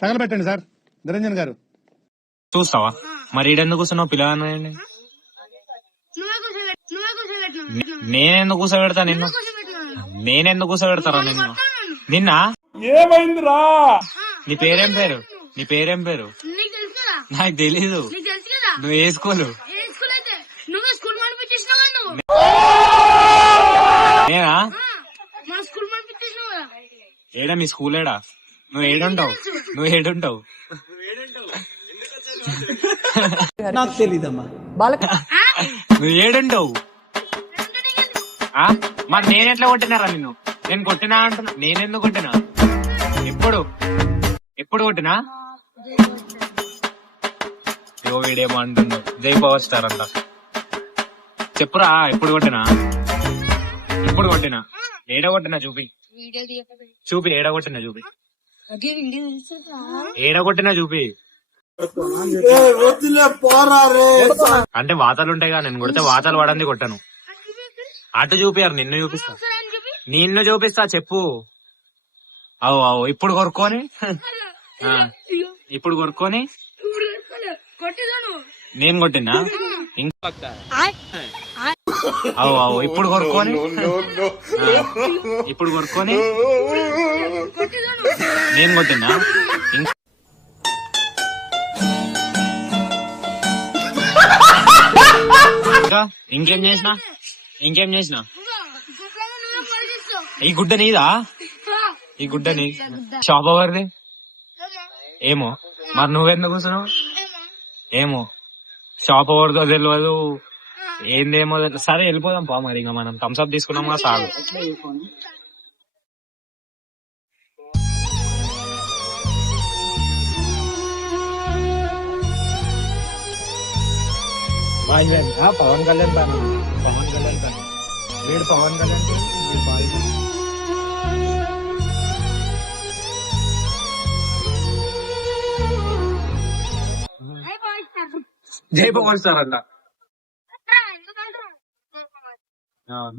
తగలబెట్టండి sir Niranjan గారు. చూస్తావా మరి ఈడెందుకు కూర్చున్నావు పిల్లగాని? నేనెందుకు కూర్చోబెడతా నిన్ను? నేనెందుకు కూర్చోబెడతారా నిన్ను? నిన్న ఏమైందిరా? నీ పేరేం పేరు? నీ పేరేం పేరు? నాకు తెలీదు. నువ్వు ఏ స్కూలు? నేనా? ఏడా మీ స్కూల్ ఏడా? నువ్వు ఏడుంటావు? నువ్వు ఏడుంటావు? నాకు తెలీదమ్మా. నువ్వు ఏడుంటావు? మరి నేనెట్లా కొట్టినారా నిన్ను? నేను కొట్టినా అంటున్నా. నేనెందుకు కొట్టినా? ఎప్పుడు కొట్టినా? ఏవో వీడేమో అంటుందో జై పవర్ స్టార్ అంట. చెప్పురా ఎప్పుడు కొట్టినా? ఎప్పుడు కొట్టినా? ఏడ కొట్టినా చూపి. చూపి ఏడ కొట్టినా చూపి. ఏడ కొట్టినా చూపి. అంటే వాతాలు ఉంటాయిగా, నేను కొడితే వాతాలు పడంది కొట్టాను. అటు చూపియారు, నిన్ను చూపిస్తా. నిన్ను చూపిస్తా చెప్పు. అవు అవు ఇప్పుడు కొరుక్కొని ఇప్పుడు కొరుక్కొని నేను కొట్టినా? ఇంకా అవు అవు ఇప్పుడు కొరుక్కొని ఇప్పుడు కొరుక్కొని నేను కొట్టినా? ఇంకా ఇంకేం చేసినా? ఈ గుడ్డ నీదా? ఈ గుడ్డ నీ షాప్ ఎవరిది? ఏమో. మరి నువ్వెందుకు కూర్చున్నావు? ఏమో. షాప్ ఎవరిదో తెలియదు, ఏందేమో. సరే వెళ్ళిపోదాం పా. మరి ఇంకా మనం థమ్స్అప్ తీసుకున్నాం కదా సాగు. పవన్ కళ్యాణ్ పైన వీడు పవన్ కళ్యాణ్ జై పవన్ స్టార్ అంట.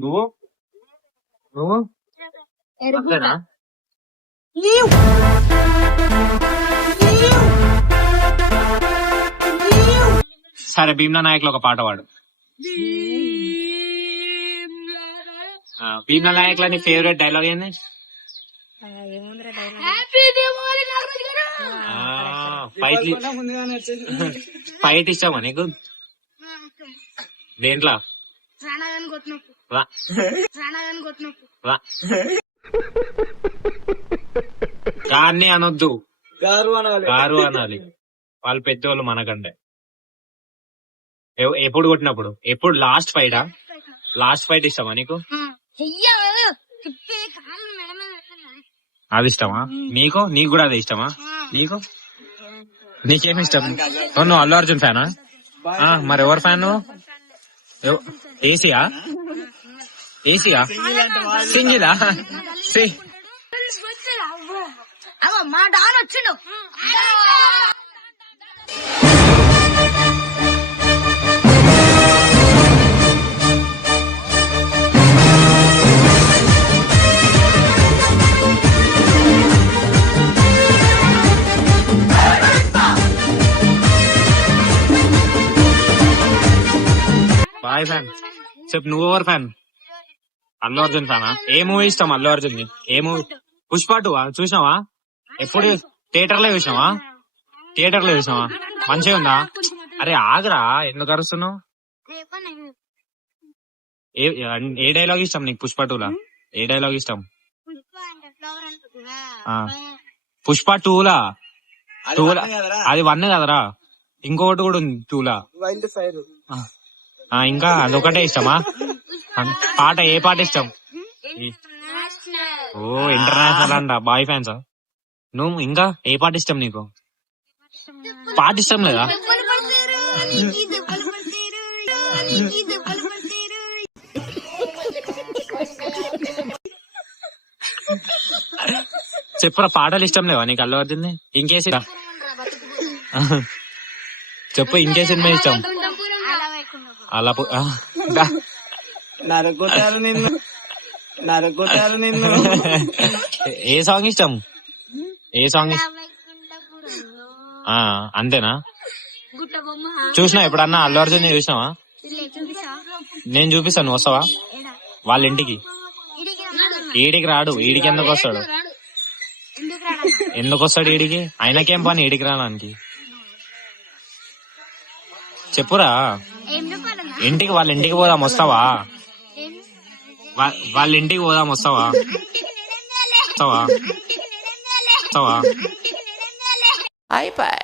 నువ్వు అంతేనా? సరే భీమ్లా నాయక్ లో ఒక పాట పాడు. భీమ్లా నాయక్ లో నీ ఫేవరెట్ డైలాగ్ ఏంది? ఫైట్ ఇష్టమా నీకు? దేంట్లో? గాన్ని అనొద్దు, గారు అనాలి. వాళ్ళు పెద్దోళ్ళు మనకంటే. ఎప్పుడు కొట్టినప్పుడు? ఎప్పుడు? లాస్ట్ ఫైటా? లాస్ట్ ఫైట్ ఇష్టమా నీకు? అది ఇష్టమా నీకు? నీకు కూడా అది ఇష్టమా? నీకేమి ఇష్టం? నువ్వు అల్లు అర్జున్ ఫ్యానా? మరి ఎవరు ఫ్యాన్ నువ్వు? ఏసీయా? సింగిలా? మా డాన్ వచ్చిండు. Boy fan. చెప్పు నువ్వు ఎవరు ఫ్యాన్? అల్లు అర్జున్ ఫ్యానా? ఏ మూవీ ఇష్టం అల్లు అర్జున్? ఏ మూవీ? పుష్ప 2 చూసినావా? ఎప్పుడు థియేటర్ లో చూసినావా? మంచిగా ఉందా? అరే ఆగరా, ఎందుకు అరుస్తున్నావు? ఏ డైలాగ్ ఇష్టం నీకు పుష్ప 2లా? ఏ డైలాగ్ ఇష్టం? పుష్ప 2లా అది 1 కదరా, ఇంకొకటి కూడా ఉంది 2లా. ఇంకా అదొకటే ఇష్టమా? పాట ఏ పాట ఇష్టం? ఓ ఇంటర్నేషనల్ అంట. బాయ్ ఫ్యాన్సా నువ్వు? ఇంకా ఏ పాట ఇష్టం నీకు? పాట ఇష్టం లేదా? చెప్పురా, పాటలు ఇష్టం లేవా నీకు అల్లు అర్జున్? ఇంకేసి చెప్పు, ఇంకే సినిమా ఇష్టం? అలా నరకొట్టారు నిన్ను. ఏ సాంగ్ ఇష్టం? ఏ సాంగ్? ఆ, అంతేనా? గుట్ట బొమ్మ చూసినా ఎప్పుడన్నా అల్లు అర్జున్ చూసినావా? చూపిస్తా నేను చూపిస్తాను, వస్తావా వాళ్ళ ఇంటికి? ఈడికి ఈడికి రాడు, ఈడికి ఎందుకు వస్తాడు? ఎందుకు రాడన్నా? ఎందుకు వస్తాడు ఈడికి? ఆయనకేం పని ఈడికి రావడానికి? చెప్పురా, ఏం చెప్పాలన్నా? ఇంటికి వాళ్ళ ఇంటికి పోదాం, వస్తావా? ఏం? వాళ్ళ ఇంటికి పోదాం, వస్తావా? ఇంటికి నేనేం చేయాలి? వస్తావా? ఇంటికి నేనేం చేయాలి? వస్తావా? ఇంటికి నేనేం చేయాలి? అయిపోయి